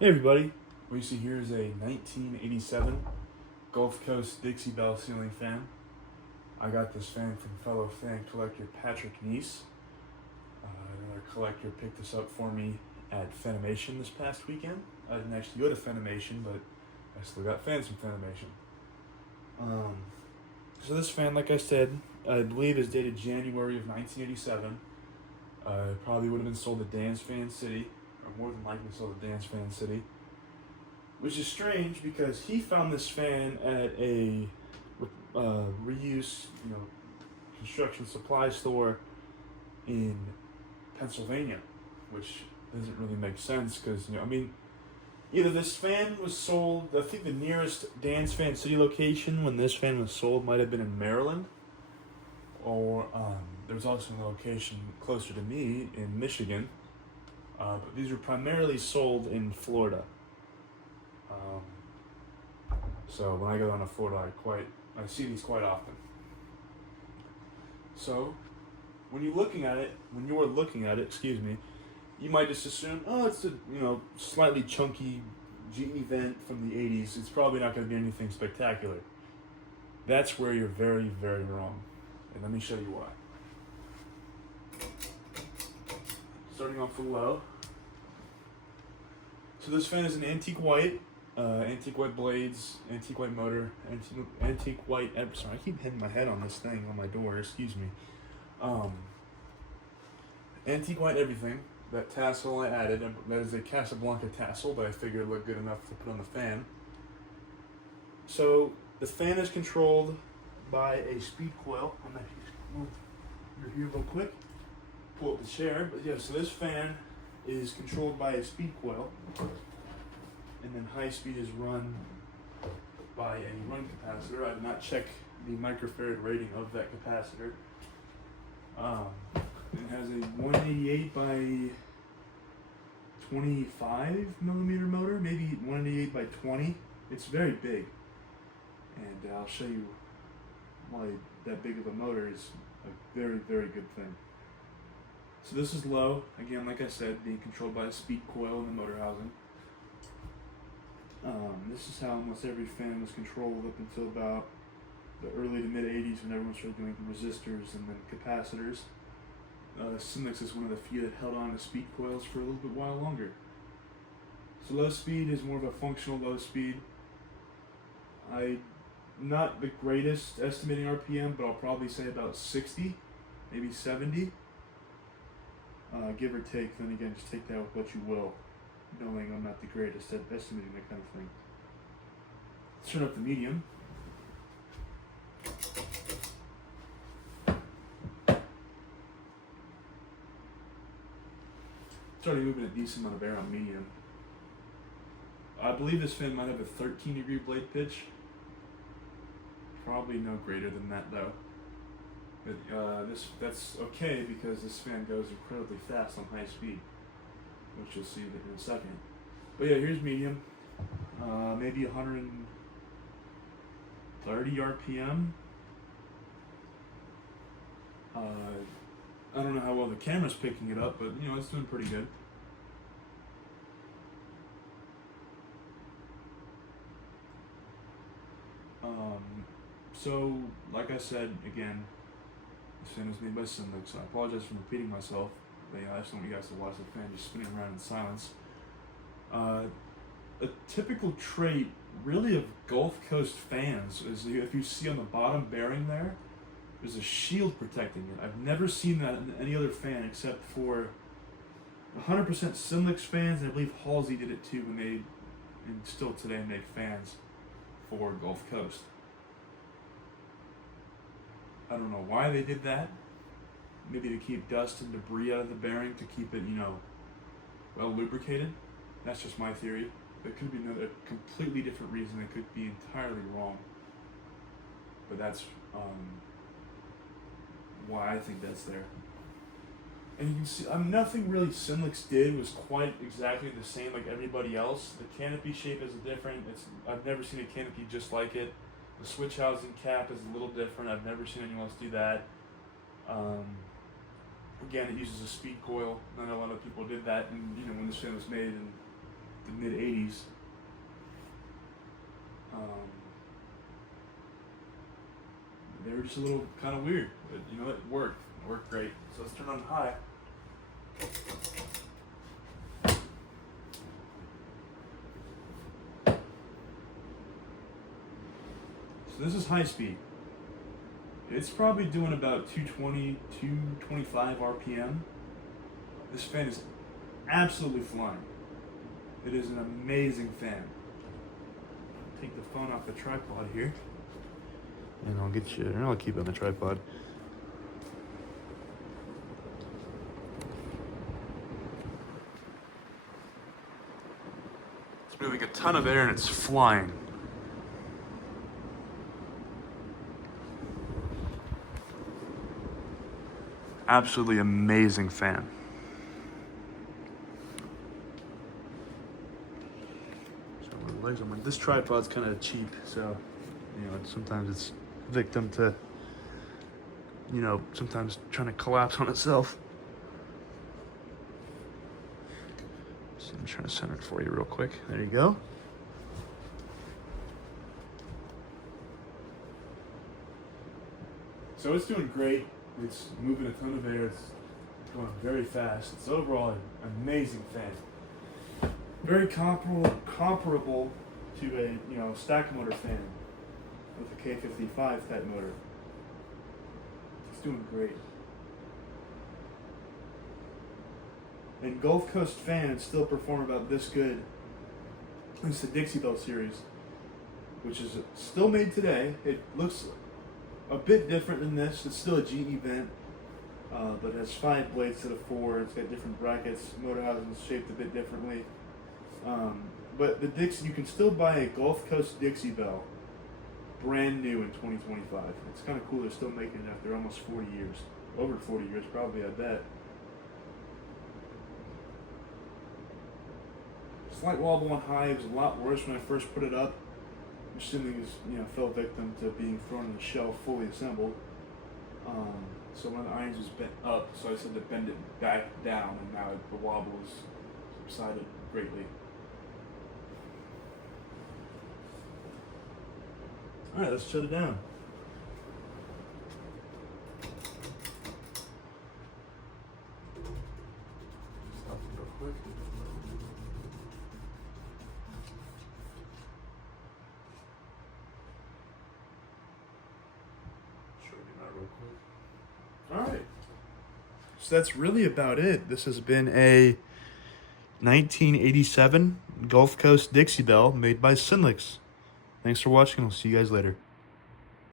Hey everybody, what you see here is a 1987 Gulf Coast Dixie Belle ceiling fan. I got this fan from fellow fan collector Patrick Nese. Another collector picked this up for me at Fanimation this past weekend. I didn't actually go to Fanimation, but I still got fans from Fanimation. So this fan, like I said, I believe is dated January of 1987. Probably would have been sold at Dan's Fan City, or more than likely sold at Dan's Fan City. Which is strange because he found this fan at a reuse, construction supply store in Pennsylvania, which doesn't really make sense because, either this fan was sold, I think the nearest Dan's Fan City location when this fan was sold might have been in Maryland, or there was also a location closer to me in Michigan, but these were primarily sold in Florida. So when I go down to Florida, I see these quite often. So when you're looking at it, you might just assume, oh, it's a slightly chunky GE vent from the 80s. It's probably not going to be anything spectacular. That's where you're very, very wrong. And let me show you why. Starting off the low. So this fan is an antique white blades, antique white motor, antique white. Sorry, I keep hitting my head on this thing on my door. Excuse me. Antique white everything. That tassel I added. That is a Casablanca tassel, but I figured it looked good enough to put on the fan. So the fan is controlled by a speed coil. I'm gonna move over here real quick. Pull up the chair. But yeah, so this fan is controlled by a speed coil. And then high speed is run by a run capacitor. I did not check the microfarad rating of that capacitor. It has a 188 by 25 millimeter motor, maybe 188 by 20. It's very big, and I'll show you why that big of a motor is a very, very good thing. So this is low, again, like I said, being controlled by a speed coil in the motor housing. This is how almost every fan was controlled up until about the early to mid 80s when everyone started doing resistors and then capacitors. Simex is one of the few that held on to speed coils for a little bit while longer. So low speed is more of a functional low speed. I'm not the greatest estimating RPM, but I'll probably say about 60, maybe 70. Give or take, then again, just take that with what you will, knowing I'm not the greatest at estimating that kind of thing. Let's turn up the medium. It's already moving a decent amount of air on medium. I believe this fan might have a 13-degree blade pitch. Probably no greater than that though. But that's okay because this fan goes incredibly fast on high speed, which you'll see in a second. But yeah, here's medium. Maybe 130 RPM. I don't know how well the camera's picking it up, but it's doing pretty good. So, like I said, again, this fan is made by Simex, so I apologize for repeating myself. But I just don't want you guys to watch the fan just spinning around in silence. A typical trait, really, of Gulf Coast fans is if you see on the bottom bearing there's a shield protecting it. I've never seen that in any other fan except for 100% Simex fans, and I believe Halsey did it too when they, and still today, make fans for Gulf Coast. I don't know why they did that. Maybe to keep dust and debris out of the bearing, to keep it, well lubricated. That's just my theory. There could be another completely different reason. It could be entirely wrong. But that's why I think that's there. And you can see, nothing really Simex did was quite exactly the same like everybody else. The canopy shape is different. I've never seen a canopy just like it. The switch housing cap is a little different. I've never seen anyone else do that. Again, it uses a speed coil. I know a lot of people did that, and when this fan was made in the mid-80s. They were just a little kind of weird, but you know, it worked. It worked great. So let's turn on high. So this is high speed. It's probably doing about 220, 225 RPM. This fan is absolutely flying. It is an amazing fan. Take the phone off the tripod here. And I'll get you, and I'll keep it on the tripod. It's moving a ton of air and it's flying. Absolutely amazing fan. So my legs on this tripod's kind of cheap, so you know sometimes it's victim to, you know, sometimes trying to collapse on itself. So I'm trying to center it for you real quick. There you go. So it's doing great. It's moving a ton of air. It's going very fast. It's overall an amazing fan. Very comparable to a stack motor fan with a K55 type motor. It's doing great. And Gulf Coast fans still perform about this good. It's the Dixie Belle series, which is still made today. It looks a bit different than this. It's still a GE vent, but it has 5 blades instead of 4. It's got different brackets. Motor housing's shaped a bit differently. But the Dixie, you can still buy a Gulf Coast Dixie Belle, brand new in 2025. It's kind of cool they're still making it after almost 40 years. Over 40 years, probably, I bet. Slight wobble on high. It was a lot worse when I first put it up. I'm assuming it was, fell victim to being thrown on the shelf fully assembled. So one of the irons was bent up, so I said to bend it back down, and now the wobble has subsided greatly. Alright, let's shut it down. Stop it real quick. Alright. So that's really about it. This has been a 1987 Gulf Coast Dixie Belle made by Sinlix. Thanks for watching. I'll see you guys later.